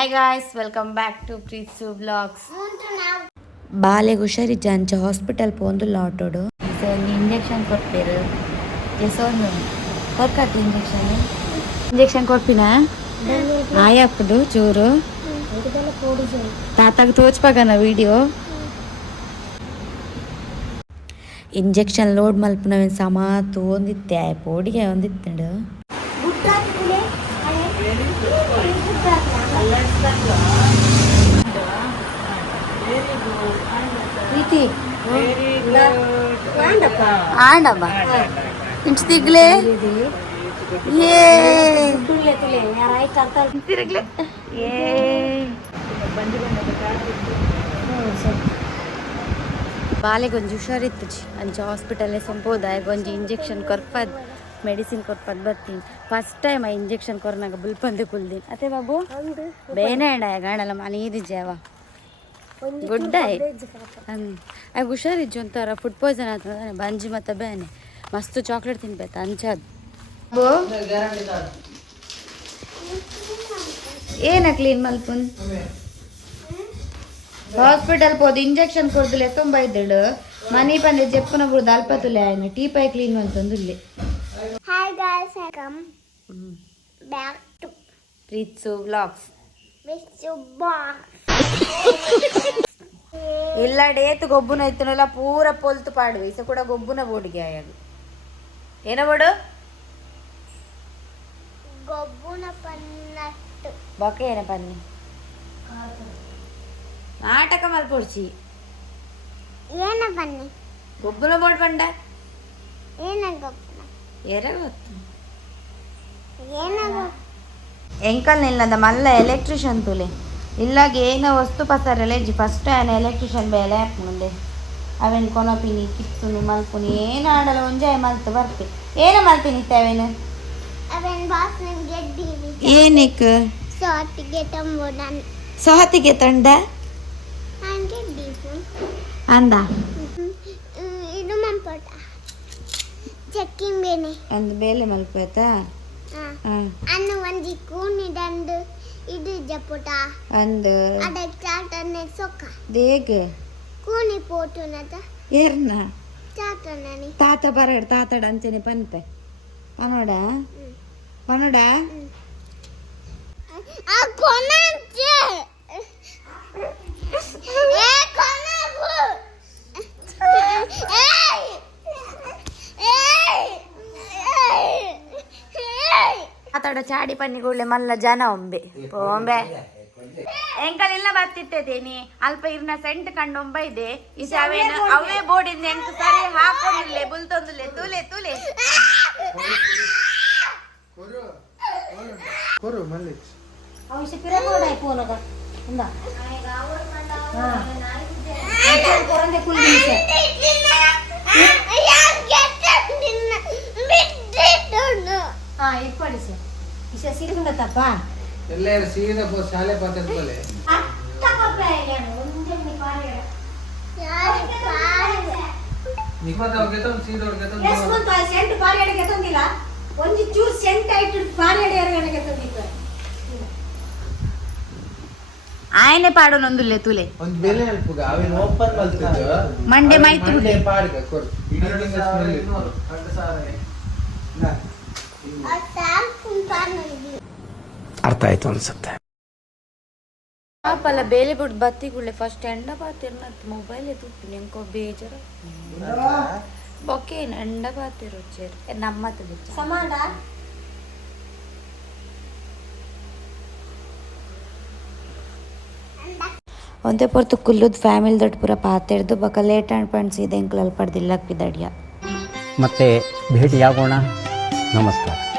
Hi guys, welcome back to Preethsu blogs. ಬಾಲೆಗೆ ಹುಷಾರಿಜ್ಜ ಅಂಚ ಹಾಸ್ಪಿಟಲ್ ಪೋಂದು ಲಾಟೋಡು ಇಂಜೆಕ್ಷನ್ ಕೊಡ್ತೀರು ಕೊರ್ಕತ್ತು ಇಂಜೆಕ್ಷನ್ ಕೊಡ್ಪಿನ ಆಯಾಪುಡು ಚೂರು ತಾತಾಗ ತೋಚ್ಪಾಗನ ವಿಡಿಯೋ ಇಂಜೆಕ್ಷನ್ ಲೋಡ್ ಮಲ್ಪುನವೇನು ಸಮಾತು ಒಂದಿತ್ತೆ ಆಯ್ಪು ಒಡಿಗೆ ಒಂದಿತ್ತಂಡು ಪ್ರೀತಿ ಆಂಡಮ್ಮ ಇಂಚು ತಿಗ್ಲೆ ಬಾಲೆಗೊಂದು ಹುಷಾರಿತ್ತು ಅಂಚ ಹಾಸ್ಪಿಟಲ್ ಸಂಪೋದ ಒಂಜಿ ಇಂಜೆಕ್ಷನ್ ಕೊರ್ಪದ್ ಮೆಡಿಸಿನ್ ಕೊರ್ಪದ್ ಬರ್ತೀನಿ. ಫಸ್ಟ್ ಟೈಮ್ ಆ ಇಂಜೆಕ್ಷನ್ ಕೊರ್ನಾಗ ಬುಲ್ಪಂದೆ ಕುಲ್ದೀನಿ ಅತ್ತೆ ಬಾಬು ಬೇನೆ ಆಯ ಗಾಣಲ್ಲ ಮನೀದಿ ಜಾವ ಗುಡ್ಡಾಯ್ ಆಗ ಹುಷಾರಿಜ್ಜು ಒಂಥರ ಫುಡ್ ಪಾಯ್ಸನ್ ಆಗ್ತದೆ ಬಂಜಿ ಮತ್ತು ಬೇನೆ ಮಸ್ತ್ ಚಾಕ್ಲೇಟ್ ತಿನ್ಬೇಕು ಅಂಚದು ಏನ ಕ್ಲೀನ್ ಮಲ್ಪುನ್ ಹಾಸ್ಪಿಟಲ್ ಪೋದು ಇಂಜೆಕ್ಷನ್ ಕೊಡ್ದಿಲ್ಲ ತುಂಬ ಇದ್ದಳು ಮನಿ ಬಂದೆ ಜಪ್ಪನ ಬಿಡುದು ಅಲ್ಪ ತುಲೆ ಆಯ್ನ ಟೀ ಪೈ ಕ್ಲೀನ್ ಮಾಡ್ತಂದುಲ್ಲೆ. Hi guys, welcome back to Preethsu vlogs. Mr. Box. ಇಲ್ಲ ಡೇತು ಗೊಬ್ಬುನ ಇತ್ತನಲ್ಲ ಪೂರ ಪೊಲ್ತು ಪಾಡುವೆ ಇಸ ಕೂಡ ಗೊಬ್ಬುನ ಬೋಡಿಗೆ ಆಯಾಗ ಏನ ಬೋಡು ಗೊಬ್ಬುನ ಪನ್ನಟ್ಟು ಬಾಕೆ ಏನ ಪನ್ನಿ ನಾಟಕ ಮಲ್ಪೊಡ್ಸಿ ಏನ ಬನ್ನಿ ಗೊಬ್ಬುನ ಬೋಡ್ ಬಂಡ ಏನ ಗೊಬ್ಬುನ ಏರ ಗೊತ್ತು ಏನ ಎಂಕಲ್ ನಿಲ್ಲದ ಮಲ್ಲ ಎಲೆಕ್ಟ್ರಿಷಿಯನ್ ತುಲೆ ಇಲ್ಲಾಗ ಏನ ವಸ್ತು ಪಸರಲೆ ಫಸ್ಟ್ ಆಯ್ನ ಎಲೆಕ್ಟ್ರಿಷಿಯನ್ ಬೇಲೆ ಮುಂದೆ ಅವೇನು ಕೊನಪಿನಿ ಕಿತ್ತುನಿ ಮಲ್ಪುನಿ ಏನು ಆಡಲ್ಲ ಒಂಜಾಯ ಮಲ್ತು ಬರ್ತೆ ಏನ ಮಲ್ತೀನಿ ಅವೇನು ಅವೆನ್ ಬಾಸ್ ನಂಗೆ ಗೆಡ್ಡಿ ಏನಿಕ್ ಸೋಟಿಗೆ ತಂಬೋಡನ್ ಸೋಹತಿಗೆ ತಂಡ ಹಂಗೆ ಗೆಡ್ಡಿ ಅಂದ ಇದು ಮಂಪಟ ಚೆಕ್ಕಿಂಗ್ ಬೇನೆ ಅಂದ ಬೇಲೆ ಮಲ್ಪೈತಾ ಅನ್ನ ಒಂಜಿ ಕೂನಿದಂಡು ಇದು ಜಪುಟ ಅಂದ ಅದಕ್ಕೆ ಚಾಟನೆ ಸೊಕ್ಕ ದೇಗ ಕೂನಿ ಪೋಟುನದ ಏರ್ನ ಚಾಟನನಿ ತಾತ ಬರಡ್ ತಾತಡ ಅಂಚನೆ ಪನ್ಪೆ ಪನೋಡ ಪನೋಡ ಆ ಕೊನಂಚೆ ಏ ಕೊನಗು ಏಯ್ ಆತಾಡ ಚಾಡಿ ಪನ್ನಿಗುಳ್ಳೆ ಮಲ್ಲ ಜನ ಒಂಬೆ ಒಂಬೆ ಎಂಕಲ್ ಇಲ್ಲ ಬತ್ತಿಟ್ಟೇನಿ ಅಲ್ಪ ಇರ್ನ ಸೆಂಟ್ ಕಂಡು ಒಂಬ ಇದೆ ಇಸ ಅವೇನು ಅವೇ ಬೋರ್ಡಿಂದ ಎಂಟು ಸರಿ ಹಾಕೊಂಡಿಲ್ಲೆ ಬುಲ್ತೊಂದುಲ್ಲೆ ತೂಲೆ ತೂಲೆ ಎಲ್ಲರೂ ಸೀದಾ ಶಾಲೆ ಪಾತ್ರೆ ಆಯ್ನೆ ಪಾಡೋನೊಂದುಲ್ಲೆ ತೂಲೆ ಒಂದು ಬೆಲೆ ಅಲ್ಪುಗ ಅವೇನು ಓಪನ್ ಮಾಡ್ತಿದ್ದ ಮಂಡೆ ಮೈತು ಮಂಡೆ ಪಾಡ್ಗ ಕೊರ್ ಇಡೀ ದಿನ ಅರ್ಥ ಆಯ್ತು ಅನ್ಸುತ್ತೆ. ಪಾಪಲ್ಲ ಬೇಲೆ ಬಿಟ್ಟು ಬತ್ತಿಗುಳ್ಳೆ ಫಸ್ಟ್ ಎಂಡ ಬಾತಿರ್ನ ಮೊಬೈಲ್ ತುಪ್ಪಿ ನೆಂಕೋ ಬೇಜಾರ ಬೊಕ್ಕೆ ಎಂಡ ಬಾತಿರೋ ಚೇರ್ ನಮ್ಮತ್ತ ಸಮಾಡ ಒಂದೇ ಪೊರ್ತು ಕುಲ್ಲುದ್ ಫ್ಯಾಮಿಲಿ ದೊಡ್ಡ ಪೂರ ಪಾತೆಡ್ದು ಬಕ ಲೇಟ್ ಆ್ಯಂಡ್ ಪಣ್ಸಿದೆ ಎಂಕ್ಲಲ್ಲಿ ಪಡ್ದಿಲ್ಲಕ್ ಬಿದ್ದಡ್ಯ ಮತ್ತೆ ಭೇಟಿಯಾಗೋಣ. ನಮಸ್ಕಾರ.